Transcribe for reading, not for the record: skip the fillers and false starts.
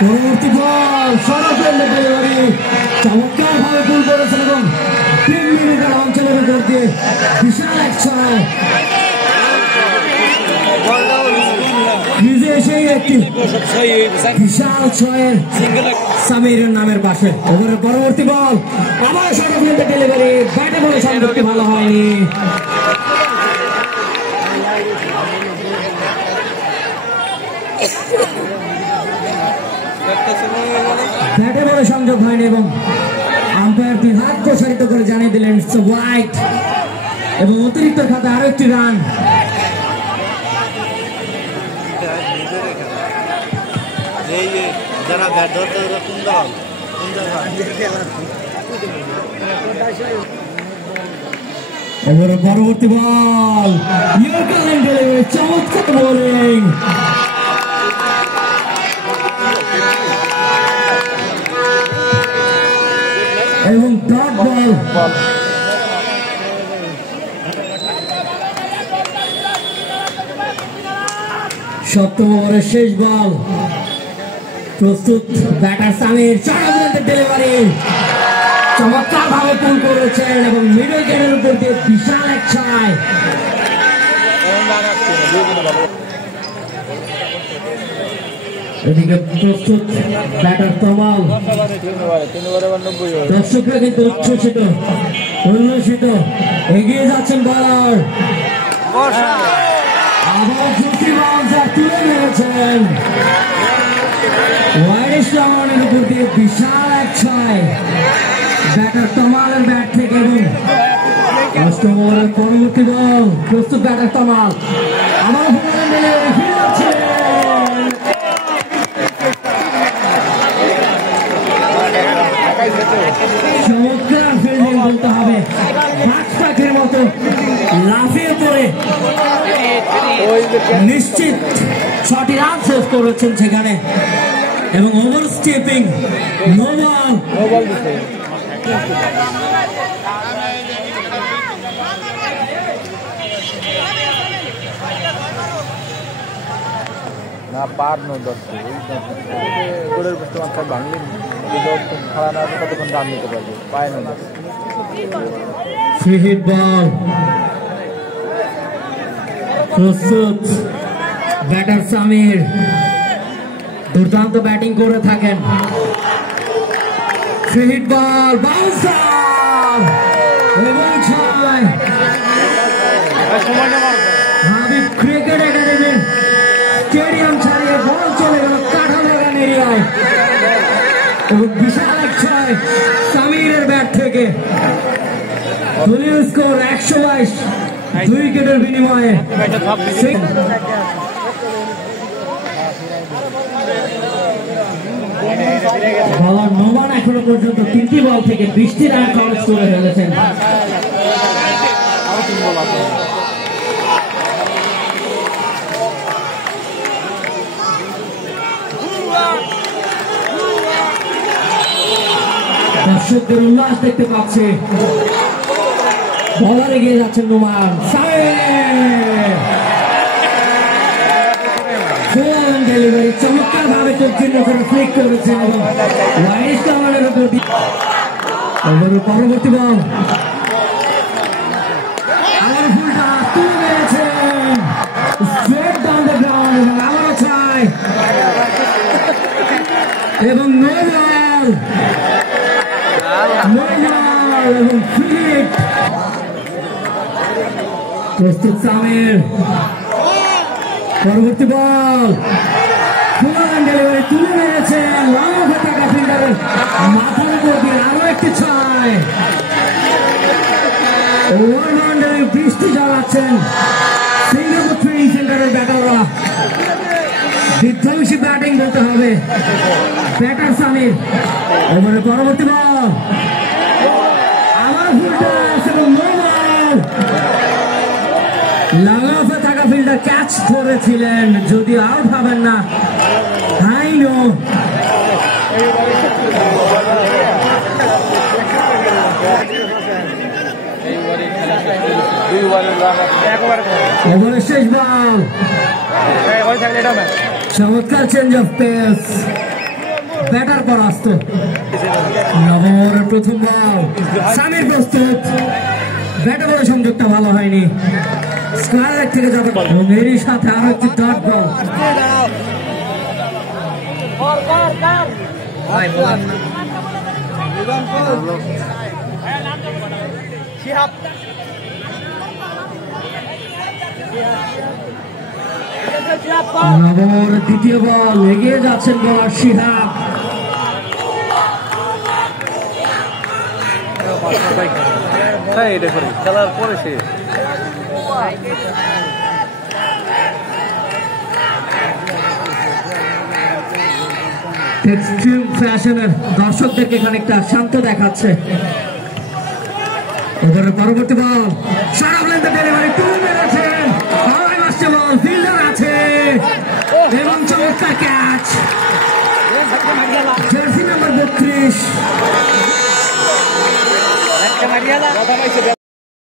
পরবর্তী বল সরাসরি ডেলিভারি চমৎকার ভাবে গোল করেছেন এবং 3 মিনিটের অঞ্চলের উপর দিয়ে বিশাল এক ছয় নিজে এসেই একটি বিশাল ছয়ের সামিরের নামের পাশে। ওভারের পরবর্তী বল আবার সরাসরি ডেলিভারি ব্যাটে বলে সংযুক্তি ভালো হয়নি। ব্যাটে বলে সংযোগ হয়নি এবং আম্পায়ারটি হাত প্রসারিত করে জানিয়ে দিলেন হোয়াইট এবং অতিরিক্ত খাতে আরো একটি রান। পরবর্তী বল চমৎকার বোলিং এবং ডট বল সপ্তম ওভারের শেষ বল প্রস্তুত ব্যাটার সামির চড়াগুলোতে ডেলিভারি চমৎকার ভাবে পুল করেছেন এবং মিডল গেটের উপর দিয়ে বিশাল এক ছয়। এদিকে প্রস্তুত ব্যাটার তমাল দর্শকরা কিন্তু উচ্ছ্বসিত উল্লসিত এগিয়ে যাচ্ছেন বলার আবার জুটি বল তুলে নিয়েছেন ওয়াইড রাউন্ডের উপর দিয়ে বিশাল এক ছয় ব্যাটার তমালের ব্যাট থেকে এবং অষ্টম ওভারের পরবর্তী বল প্রস্তুত ব্যাটার তমাল আমার চমৎকার ফিল্ডিং বলতে হবে পাখির মতো লাফিয়ে পড়ে নিশ্চিত 6টি রান শেষ করেছেন সেখানে এবং ওভার স্টেপিং নো বল না পার নো দর্শক গোলের বস্তু মাত্রা ভাঙলে খাড়া না কতক্ষণ রান নিতে পারবে পায় না। ফ্রি হিট বল প্রস্তুত ব্যাটার সামির দুর্দান্ত ব্যাটিং করে থাকেন। ফ্রি হিট বল বাউন্সার এবং ছয়। হাবিব ক্রিকেট একাডেমির স্টেডিয়াম ছাড়িয়ে বল চলে গেল কাঠাবাগান এরিয়ায় এবং বিশাল এক ছয় সামিরের ব্যাট থেকে। দলীয় স্কোর 122 2 উইকেটের বিনিময়ে। বলার নোমান এখনো পর্যন্ত 3টি বল থেকে 20টি রান খরচ করে ফেলেছেন। দর্শকদের উল্লাস দেখতে পাচ্ছে। বলার এগিয়ে যাচ্ছেন নোমান ডেলিভারি চমৎকার ভাবে চিহ্ন করে ফ্লিক করেছেন এবং ওয়াইড কামানের উপর পরবর্তী বল আবার ফুলটা তুলে নিয়েছেন স্ট্রেট ডাউন দ্য গ্রাউন্ড এবং আবারও ছয় এবং নো বল এবং ফ্লিক। প্রস্তুত সামির পরবর্তী বল ডেলিভারি তুলে নিয়েছেন লম্বা থাকা ফিল্ডারের মাথার উপর দিয়ে আরো একটি ছয়। ওভারহান্ডের বৃষ্টি জ্বালাচ্ছেন সিঙ্গাপুর ট্রেনিং সেন্টারের ব্যাটাররা। বিধ্বংসী ব্যাটিং বলতে হবে ব্যাটার সামির। ওভারের পরবর্তী বল আমার ফুলটা এবং নো বল। লাগাফে থাকা ফিল্ডার ক্যাচ ধরেছিলেন যদি আউট হবেন না। হাই নো ওভারের শেষ বল, চমৎকার চেঞ্জ অফ পেস, ব্যাটার পরাস্ত। নবমের প্রথম বল, সামির প্রস্তুত, ব্যাটে বলে সংযোগটা ভালো হয়নি, স্কোয়ার থেকে যাবে এবং এরই সাথে আরো একটি ডট বল। নবমের দ্বিতীয় বল, এগিয়ে যাচ্ছেন বোলার শিহাব। খেলার পরে সে এক্সট্রিম ফ্যাশনের দর্শকদেরকে খানিকটা শান্ত দেখাচ্ছে। ওভারের পরবর্তী বল, সারা লেন্থে ডেলিভারি, টু মেরেছেন, বল ফিল্ডার আছে এবং চমৎকার ক্যাচ, জার্সি নাম্বার 32।